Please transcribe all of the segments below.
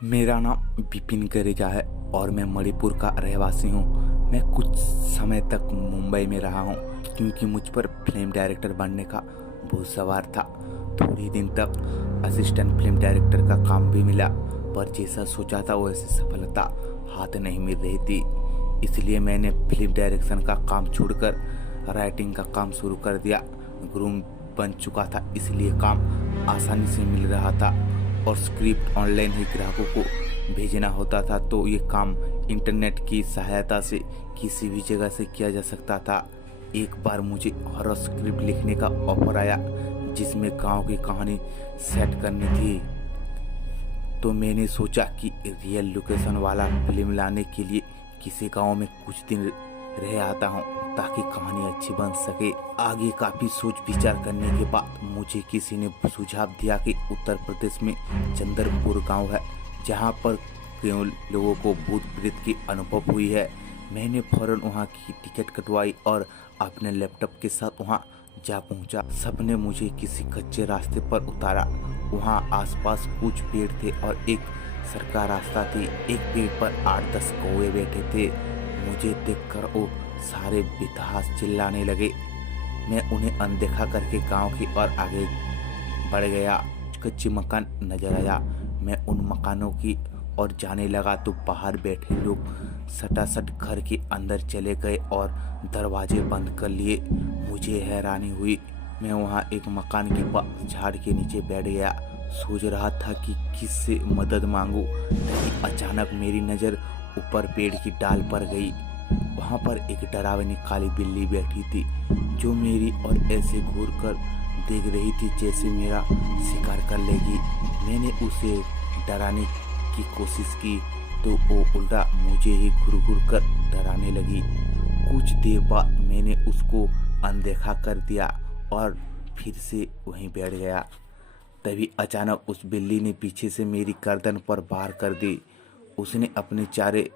मेरा नाम विपिन गरेजा है और मैं मणिपुर का रहवासी हूँ। मैं कुछ समय तक मुंबई में रहा हूँ क्योंकि मुझ पर फिल्म डायरेक्टर बनने का भूत सवार था। थोड़ी दिन तक असिस्टेंट फिल्म डायरेक्टर का काम भी मिला, पर जैसा सोचा था वैसी सफलता हाथ नहीं मिल रही थी। इसलिए मैंने फिल्म डायरेक्शन का काम छोड़कर राइटिंग का काम शुरू कर दिया। ग्रूम बन चुका था, इसलिए काम आसानी से मिल रहा था और स्क्रिप्ट ऑनलाइन ही ग्राहकों को भेजना होता था, तो ये काम इंटरनेट की सहायता से किसी भी जगह से किया जा सकता था। एक बार मुझे हॉरर स्क्रिप्ट लिखने का ऑफर आया जिसमें गांव की कहानी सेट करनी थी। तो मैंने सोचा कि रियल लोकेशन वाला फिल्म लाने के लिए किसी गांव में कुछ दिन रह आता हूँ ताकि कहानी अच्छी बन सके। आगे काफी सोच विचार करने के बाद मुझे किसी ने सुझाव दिया कि उत्तर प्रदेश में चंद्रपुर गांव है जहां पर कई लोगों को भूत प्रेत की अनुभव हुई है। मैंने फौरन वहां की टिकट कटवाई और अपने लैपटॉप के साथ वहां जा पहुंचा। सबने मुझे किसी कच्चे रास्ते पर उतारा। वहां आसपास कुछ पेड़ थे और एक सरका रास्ता थी। एक पेड़ पर 8-10 कौवे बैठे थे। मुझे देखकर वो सारे बेतहास चिल्लाने लगे। मैं उन्हें अनदेखा करके गांव की ओर आगे बढ़ गया। कच्चे मकान नजर आया। मैं उन मकानों की ओर जाने लगा तो बाहर बैठे लोग सटासट घर के अंदर चले गए और दरवाजे बंद कर लिए। मुझे हैरानी हुई। मैं वहां एक मकान के पास झाड़ के नीचे बैठ गया। सोच रहा था कि किससे मदद मांगू, तभी अचानक मेरी नज़र ऊपर पेड़ की डाल पर गई। वहां पर एक डरावनी काली बिल्ली बैठी थी जो मेरी ओर ऐसे घूर कर देख रही थी जैसे मेरा शिकार कर लेगी। मैंने उसे डराने की कोशिश की तो वो उल्टा मुझे ही घूर घूर कर डराने लगी। कुछ देर बाद मैंने उसको अनदेखा कर दिया और फिर से वहीं बैठ गया। तभी अचानक उस बिल्ली ने पीछे से मेरी गर्दन पर वार कर दी। उसने अपने चारे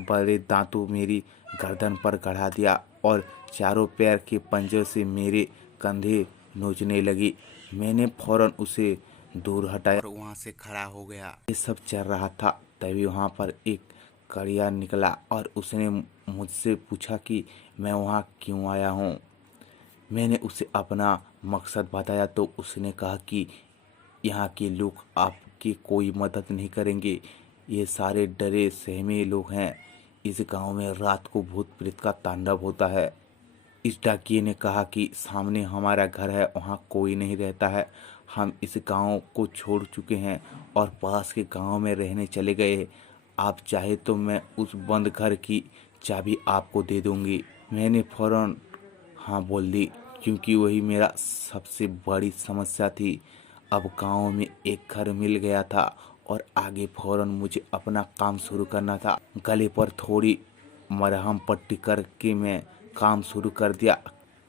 बड़े दांतों मेरी गर्दन पर गड़ा दिया और चारों पैर के पंजों से मेरे कंधे नोचने लगी। मैंने फौरन उसे दूर हटाया और वहां से खड़ा हो गया। ये सब चल रहा था, तभी वहां पर एक कड़िया निकला और उसने मुझसे पूछा कि मैं वहां क्यों आया हूँ। मैंने उसे अपना मकसद बताया तो उसने कहा कि यहाँ के लोग आपकी कोई मदद नहीं करेंगे। ये सारे डरे सहमे लोग हैं। इस गांव में रात को भूत प्रेत का तांडव होता है। इस डाकिये ने कहा कि सामने हमारा घर है, वहाँ कोई नहीं रहता है। हम इस गांव को छोड़ चुके हैं और पास के गांव में रहने चले गए। आप चाहे तो मैं उस बंद घर की चाबी आपको दे दूंगी। मैंने फौरन हाँ बोल दी क्योंकि वही मेरा सबसे बड़ी समस्या थी। अब गांव में एक घर मिल गया था और आगे फौरन मुझे अपना काम शुरू करना था। गले पर थोड़ी मरहम पट्टी करके मैं काम शुरू कर दिया।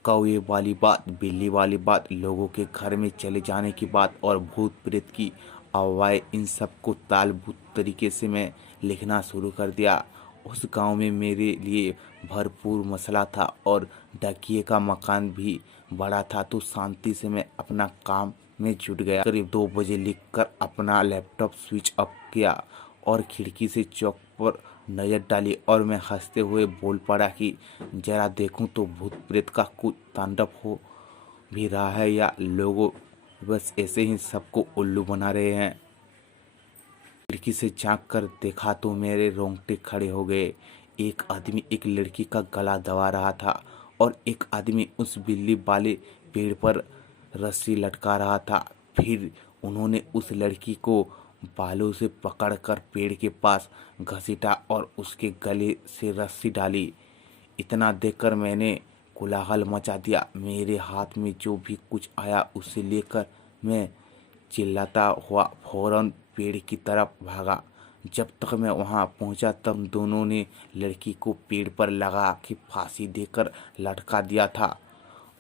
कौवे वाली बात, बिल्ली वाली बात, लोगों के घर में चले जाने की बात और भूत प्रेत की आवाज़, इन सब को तालबुद्ध तरीके से मैं लिखना शुरू कर दिया। उस गांव में मेरे लिए भरपूर मसला था और डाकिये का मकान भी बड़ा था, तो शांति से मैं अपना काम में जुट गया। करीब 2 बजे लिखकर अपना लैपटॉप स्विच ऑफ किया और खिड़की से चौक पर नज़र डाली और मैं हंसते हुए बोल पड़ा कि जरा देखूं तो भूत प्रेत का कुछ तांडव हो भी रहा है या लोगों बस ऐसे ही सबको उल्लू बना रहे हैं। खिड़की से झांक कर देखा तो मेरे रोंगटे खड़े हो गए। एक आदमी एक लड़की का गला दबा रहा था और एक आदमी उस बिल्ली वाले पेड़ पर रस्सी लटका रहा था। फिर उन्होंने उस लड़की को बालों से पकड़कर पेड़ के पास घसीटा और उसके गले से रस्सी डाली। इतना देखकर मैंने कोलाहल मचा दिया। मेरे हाथ में जो भी कुछ आया उसे लेकर मैं चिल्लाता हुआ फौरन पेड़ की तरफ भागा। जब तक मैं वहां पहुंचा तब दोनों ने लड़की को पेड़ पर लगा के फांसी देकर लटका दिया था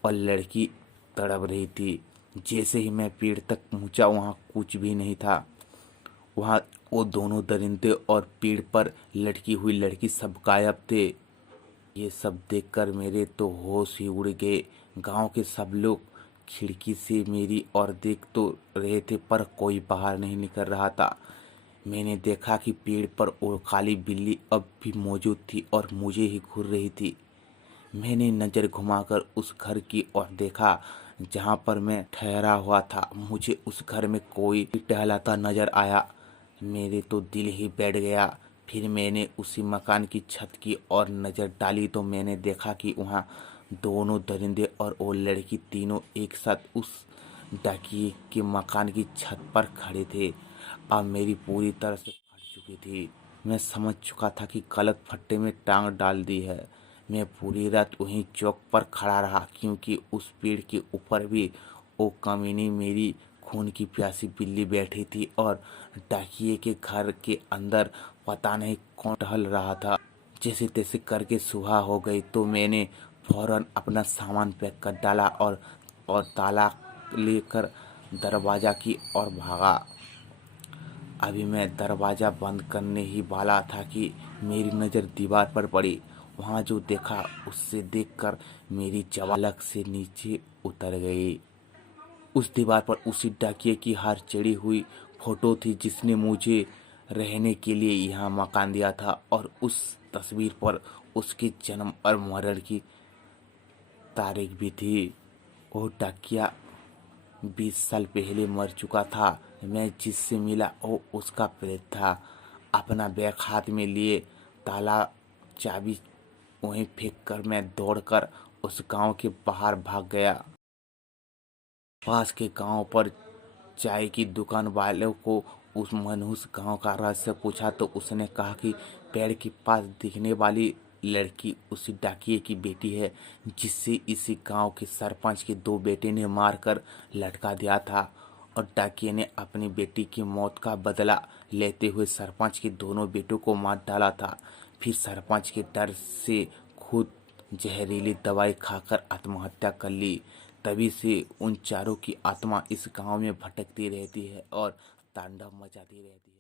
और लड़की तड़प रही थी। जैसे ही मैं पेड़ तक पहुंचा वहां कुछ भी नहीं था। वहां वो दोनों दरिंदे और पेड़ पर लटकी हुई लड़की सब गायब थे। ये सब देखकर मेरे तो होश ही उड़ गए। गांव के सब लोग खिड़की से मेरी ओर देख तो रहे थे पर कोई बाहर नहीं निकल रहा था। मैंने देखा कि पेड़ पर वो काली बिल्ली अब भी मौजूद थी और मुझे ही घूर रही थी। मैंने नज़र घुमाकर उस घर की ओर देखा जहाँ पर मैं ठहरा हुआ था। मुझे उस घर में कोई टहलाता नजर आया। मेरे तो दिल ही बैठ गया। फिर मैंने उसी मकान की छत की ओर नज़र डाली तो मैंने देखा कि वहाँ दोनों दरिंदे और वो लड़की तीनों एक साथ उस डाकिए के मकान की छत पर खड़े थे। अब मेरी पूरी तरह से फट चुकी थी। मैं समझ चुका था कि गलत फट्टे में टांग डाल दी है। मैं पूरी रात वहीं चौक पर खड़ा रहा क्योंकि उस पेड़ के ऊपर भी वो कमीनी मेरी खून की प्यासी बिल्ली बैठी थी और डाकिए के घर के अंदर पता नहीं कौन टहल रहा था। जैसे तैसे करके सुबह हो गई तो मैंने फौरन अपना सामान पैक कर डाला और ताला लेकर दरवाज़ा की ओर भागा। अभी मैं दरवाज़ा बंद करने ही वाला था कि मेरी नज़र दीवार पर पड़ी। वहाँ जो देखा उससे देखकर मेरी जवालक से नीचे उतर गई। उस दीवार पर उसी डाकिये की हार चढ़ी हुई फोटो थी जिसने मुझे रहने के लिए यहाँ मकान दिया था और उस तस्वीर पर उसके जन्म और मरण की तारीख भी थी। वो डाकिया 20 साल पहले मर चुका था। मैं जिससे मिला वो उसका प्रेत था। अपना बैग हाथ में लिए ताला चाबी वहीं फेंक कर मैं दौड़कर उस गांव के बाहर भाग गया। पास के गांव पर चाय की दुकान वाले को उस मनहूस गांव का रहस्य पूछा तो उसने कहा कि पेड़ के पास दिखने वाली लड़की उसी डाकिये की बेटी है जिससे इसी गांव के सरपंच के 2 बेटे ने मारकर लटका दिया था और डाकिये ने अपनी बेटी की मौत का बदला लेते हुए सरपंच के दोनों बेटों को मार डाला था। फिर सरपंच के डर से खुद जहरीली दवाई खाकर आत्महत्या कर ली। तभी से उन चारों की आत्मा इस गांव में भटकती रहती है और तांडव मचाती रहती है।